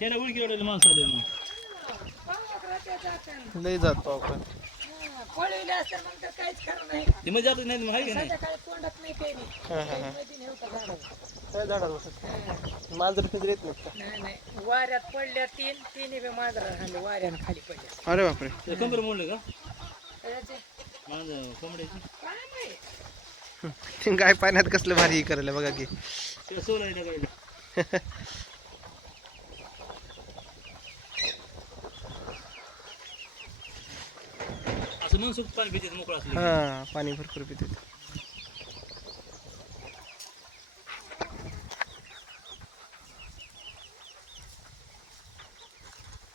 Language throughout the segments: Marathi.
त्याला माणसं आले मग लय जातो आपण. पळविले मग तर काहीच खरं नाही. ते मग जातच नाही मग आहे की नाही? संध्याकाळी कोंडात नाही काही नाही हा हा हा. मध्ये नेवतं झाडावर. काय झाडावर बसत मांजर फिजर येत का? नाही नाही. वाऱ्यात पडल्या तीन तिन्ही बी मांजरा खाली वाऱ्यानं खाली पडल्या. अरे बापरे. ते कंबर मोडलं का? त्याचे माझं कोंबड्याची? काय नाही गाय पाण्यात कसलं भारी हे करायला बघा की. ते सोला आहे असं मनसुख पाणी पिते मोकळं असलं हा पाणी भरपूर पिते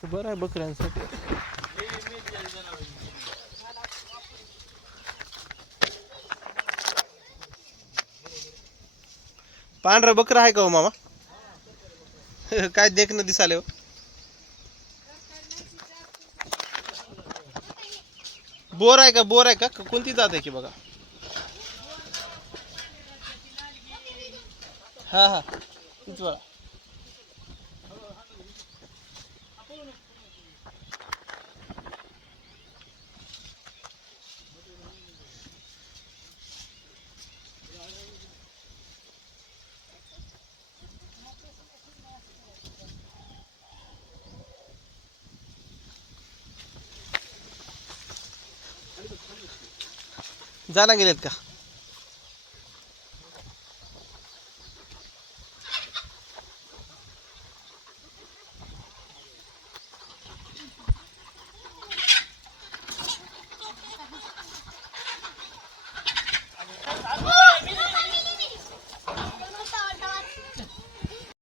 बरं आहे बकऱ्यांसाठी. पांढरं बकरं आहे का हो मामा? काय देखणं दिसाले हो? बोर आहे का? बोर आहे का? कोणती जात आहे की बघा? हां हां. तीच बघा. जायला गेलेत का?